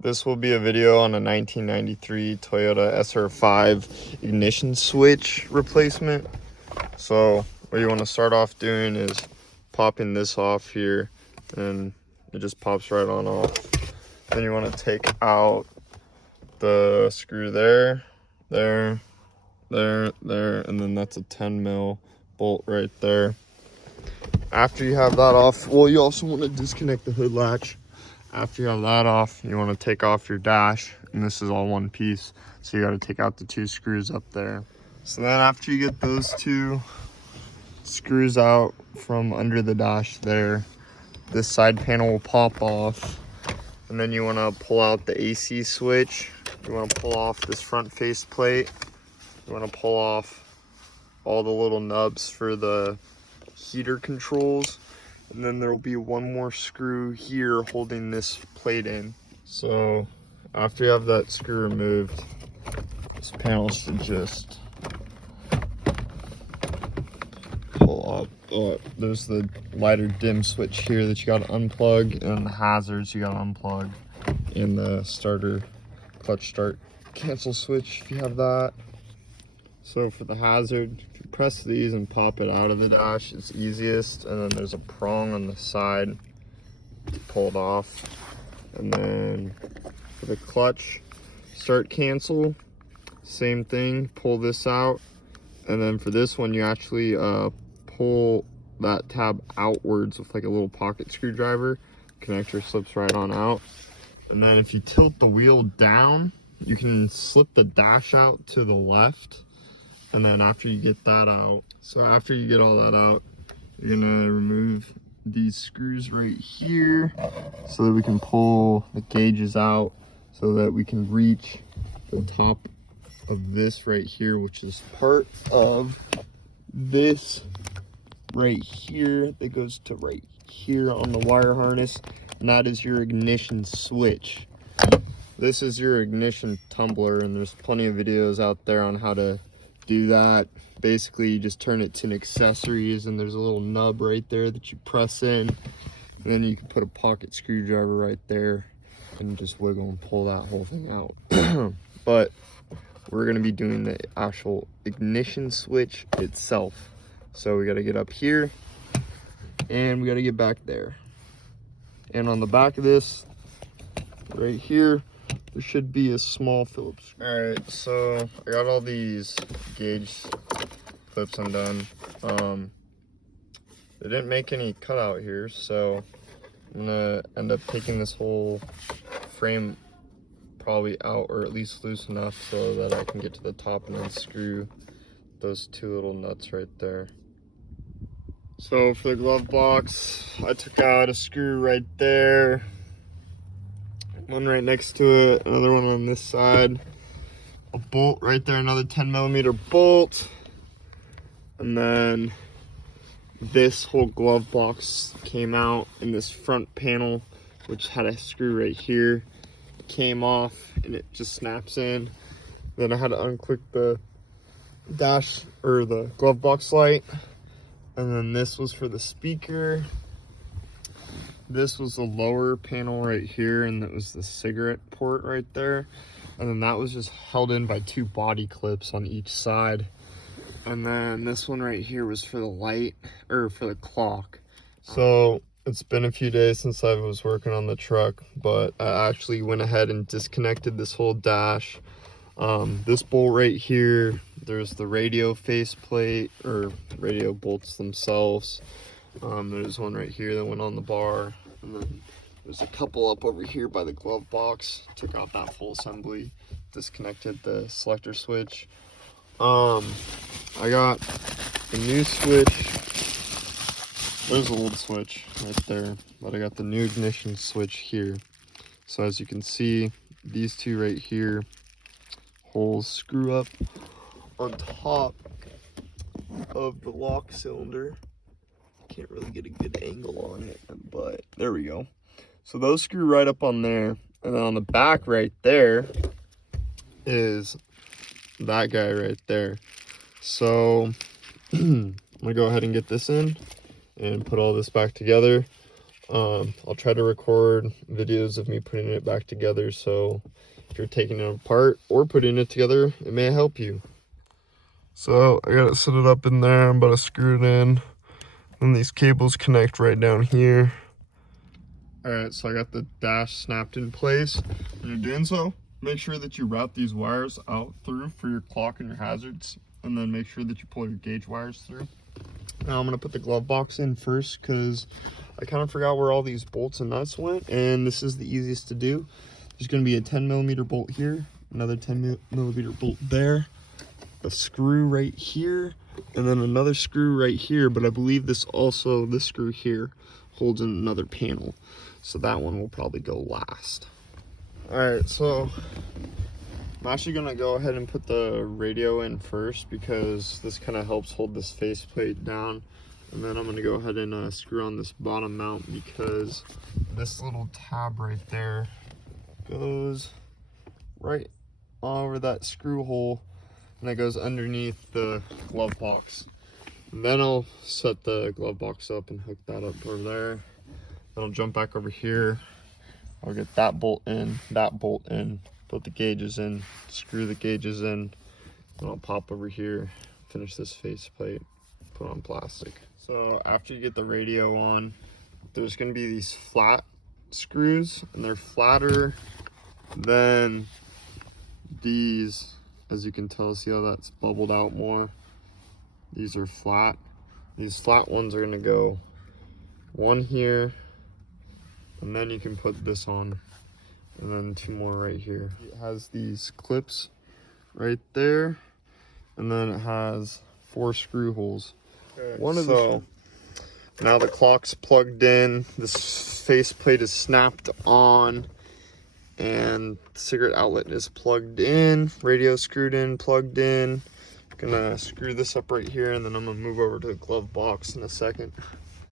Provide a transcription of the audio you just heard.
This will be a video on a 1993 Toyota SR5 ignition switch replacement. So what you want to start off doing is popping this off here, and it just pops right on off. Then you want to take out the screw there, and then that's a 10 mil bolt right there. After you have that off, well, you also want to disconnect the hood latch. After you have that off, you want to take off your dash, and this is all one piece, so you got to take out the two screws up there. So then after you get those two screws out from under the dash there, this side panel will pop off, and then you want to pull out the AC switch. You want to pull off this front face plate. You want to pull off all the little nubs for the heater controls. And then there will be one more screw here holding this plate in. So after you have that screw removed, this panel should just pull up. Oh, there's the lighter dim switch here that you got to unplug, and the hazards you got to unplug, and the starter clutch start cancel switch if you have that. So for the hazard, if you press these and pop it out of the dash, it's easiest. And then there's a prong on the side to pull it off. And then for the clutch start cancel, same thing, pull this out. And then for this one, you actually pull that tab outwards with like a little pocket screwdriver. Connector slips right on out. And then if you tilt the wheel down, you can slip the dash out to the left. And then after you get that out, so after you get all that out, you're gonna remove these screws right here so that we can pull the gauges out so that we can reach the top of this right here, which is part of this right here that goes to right here on the wire harness, and that is your ignition switch. This is your ignition tumbler, and there's plenty of videos out there on how to do that. Basically, you just turn it to an accessories, and there's a little nub right there that you press in, and then you can put a pocket screwdriver right there and just wiggle and pull that whole thing out. But we're going to be doing the actual ignition switch itself. So we got to get up here, and we got to get back there. And on the back of this right here, there should be a small Phillips. All right, so I got all these gauge clips undone. They didn't make any cutout here, so I'm gonna end up taking this whole frame probably out, or at least loose enough so that I can get to the top and unscrew those two little nuts right there. So for the glove box, I took out a screw right there, one right next to it, another one on this side, a bolt right there, another 10mm bolt, and then this whole glove box came out, in this front panel, which had a screw right here, came off, and it just snaps in. Then I had to unclick the dash, or the glove box light, and then this was for the speaker. This was the lower panel right here, and that was the cigarette port right there. And then that was just held in by two body clips on each side. And then this one right here was for the light, or for the clock. So it's been a few days since I was working on the truck, but I actually went ahead and disconnected this whole dash. This bolt right here, there's the radio faceplate, or radio bolts themselves. There's one right here that went on the bar, and then there's a couple up over here by the glove box. Took out that full assembly, disconnected the selector switch. I got the new switch. There's the old switch right there, but I got the new ignition switch here. So as you can see, these two right here holes screw up on top of the lock cylinder. Can't really get a good angle on it, but there we go. So those screw right up on there, and then on the back right there is that guy right there. So I'm gonna go ahead and get this in and put all this back together. I'll try to record videos of me putting it back together, so if you're taking it apart or putting it together, it may help you. So I gotta set it up in there. I'm about to screw it in, and these cables connect right down here. All right, so I got the dash snapped in place. When you're doing so, make sure that you route these wires out through for your clock and your hazards, and then make sure that you pull your gauge wires through. Now I'm gonna put the glove box in first because I kind of forgot where all these bolts and nuts went, and this is the easiest to do. There's gonna be a 10mm bolt here, another 10mm bolt there, a screw right here, and then another screw right here, but I believe this screw here holds in another panel, so that one will probably go last. All right, so I'm actually gonna go ahead and put the radio in first because this kind of helps hold this faceplate down, and then I'm gonna go ahead and screw on this bottom mount because this little tab right there goes right over that screw hole, and it goes underneath the glove box. And then I'll set the glove box up and hook that up over there. Then I'll jump back over here. I'll get that bolt in, put the gauges in, screw the gauges in, and I'll pop over here, finish this faceplate, put on plastic. So after you get the radio on, there's gonna be these flat screws, and they're flatter than these. As you can tell, see how that's bubbled out more? These are flat. These flat ones are gonna go one here, and then you can put this on, and then two more right here. It has these clips right there, and then it has 4 screw holes. Okay, now the clock's plugged in, this faceplate is snapped on, and the cigarette outlet is plugged in, radio screwed in, plugged in. Gonna screw this up right here, and then I'm gonna move over to the glove box in a second.